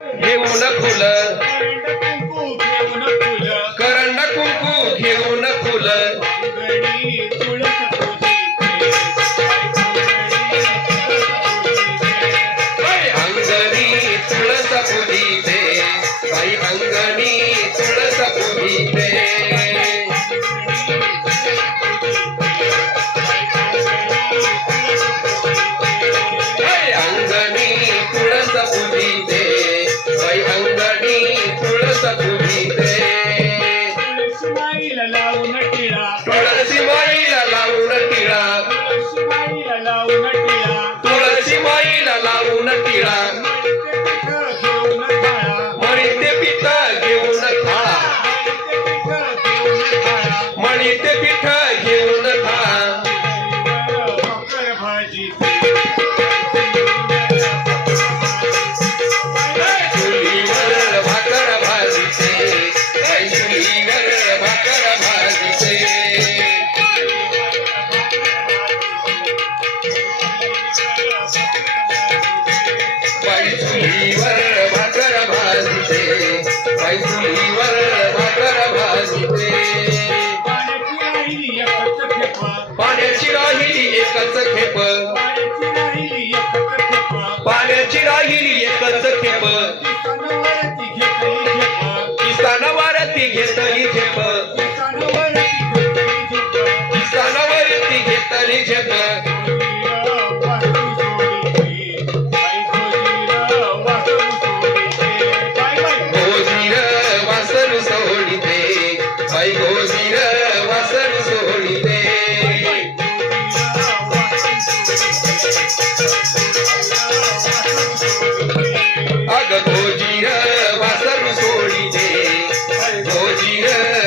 घेऊन फुल. करंड कुंकू घेऊन फुल. अंगरी तुळस फुली. Vai de पाण्याची राहिली एकच खेप. पाण्याची राहिली एकच खेप. किसान वारती घेतली झेप. किसान वारती घेतली झेप. 我记得。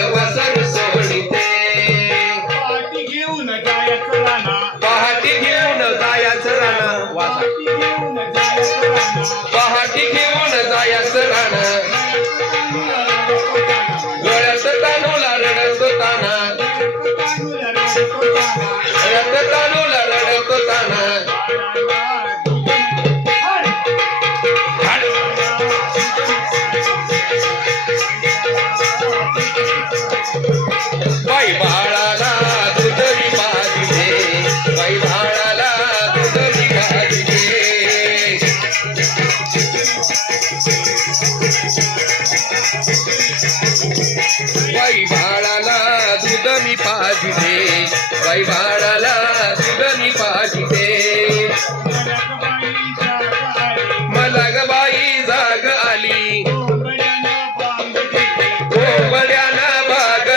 सुगमी पाहिजे. वैभाडाला सुगमी पाहिजे. मला गबाई जाग आली. कोबड्याला भाग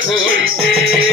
Thank you.